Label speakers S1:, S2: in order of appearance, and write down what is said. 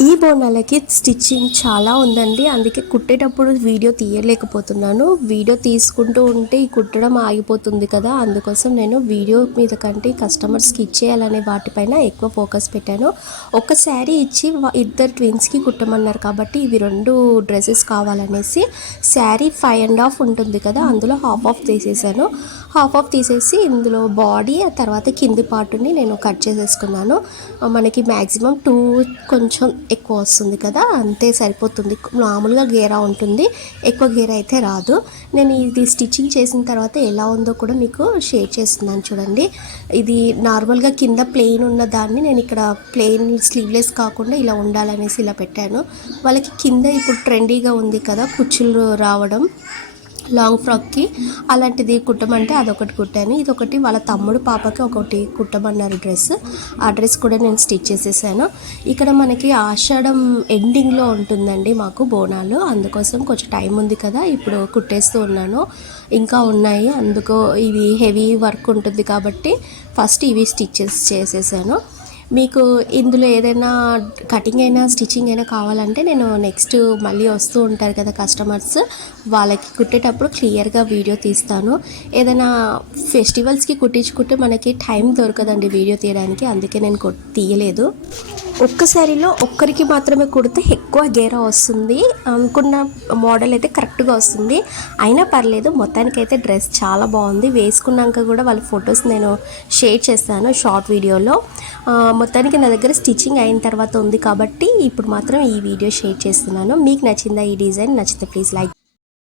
S1: ఈ బోనాలకి స్టిచ్చింగ్ చాలా ఉందండి. అందుకే కుట్టేటప్పుడు వీడియో తీయలేకపోతున్నాను. వీడియో తీసుకుంటూ ఉంటే ఈ కుట్టడం ఆగిపోతుంది కదా. అందుకోసం నేను వీడియో మీద కంటే కస్టమర్స్కి ఇచ్చేయాలనే వాటిపైన ఎక్కువ ఫోకస్ పెట్టాను. ఒక శారీ ఇచ్చి ఇద్దరు ట్విన్స్కి కుట్టమన్నారు కాబట్టి ఇవి రెండు డ్రెస్సెస్ కావాలనేసి శారీ ఫైవ్ అండ్ హాఫ్ ఉంటుంది కదా. అందులో హాఫ్ ఆఫ్ తీసేసాను. హాఫ్ ఆఫ్ తీసేసి ఇందులో బాడీ ఆ తర్వాత కింది పార్ట్ని నేను కట్ చేసేసుకున్నాను. మనకి మ్యాక్సిమం టూ కొంచెం ఎక్కువ వస్తుంది కదా అంతే సరిపోతుంది. మామూలుగా గేరా ఉంటుంది ఎక్కువ గేర అయితే రాదు. నేను ఇది స్టిచ్చింగ్ చేసిన తర్వాత ఎలా ఉందో కూడా మీకు షేర్ చేస్తున్నాను చూడండి. ఇది నార్మల్గా కింద ప్లెయిన్ ఉన్న దాన్ని నేను ఇక్కడ ప్లెయిన్ స్లీవ్లెస్ కాకుండా ఇలా ఉండాలనేసి ఇలా పెట్టాను. వాళ్ళకి కింద ఇప్పుడు ట్రెండీగా ఉంది కదా కుచ్చులు రావడం. లాంగ్ ఫ్రాక్కి. అలాంటిది కుట్టమంటే అదొకటి కుట్టాను. ఇదొకటి వాళ్ళ తమ్ముడు పాపకి ఒకటి కుట్టమన్నారు డ్రెస్. ఆ డ్రెస్ కూడా నేను స్టిచ్ చేసేసాను. ఇక్కడ మనకి ఆషాఢం ఎండింగ్లో ఉంటుందండి మాకు బోనాలు. అందుకోసం కొంచెం టైం ఉంది కదా ఇప్పుడు కుట్టేస్తూ ఉన్నాను. ఇంకా ఉన్నాయి. అందుకో ఇవి హెవీ వర్క్ ఉంటుంది కాబట్టి ఫస్ట్ ఇవి స్టిచ్చెస్ చేసేసాను. మీకు ఇందులో ఏదైనా కటింగ్ అయినా స్టిచ్చింగ్ అయినా కావాలంటే నేను నెక్స్ట్ మళ్ళీ వస్తూ ఉంటారు కదా కస్టమర్స్ వాళ్ళకి కుట్టేటప్పుడు క్లియర్గా వీడియో తీస్తాను. ఏదైనా ఫెస్టివల్స్కి కుట్టించుకుంటే మనకి టైం దొరకదండి వీడియో తీయడానికి అందుకే నేను తీయలేదు. ఒక్క శారీలో ఒక్కరికి మాత్రమే కుడితే ఎక్కువ గేర వస్తుంది. అనుకున్న మోడల్ అయితే కరెక్ట్గా వస్తుంది. అయినా పర్లేదు మొత్తానికైతే డ్రెస్ చాలా బాగుంది. వేసుకున్నాక కూడా వాళ్ళ ఫొటోస్ నేను షేర్ చేస్తాను షార్ట్ వీడియోలో. మొత్తానికి నా దగ్గర స్టిచ్చింగ్ అయిన తర్వాత ఉంది కాబట్టి ఇప్పుడు మాత్రం ఈ వీడియో షేర్ చేస్తున్నాను. మీకు నచ్చిందా ఈ డిజైన్? నచ్చితే ప్లీజ్ లైక్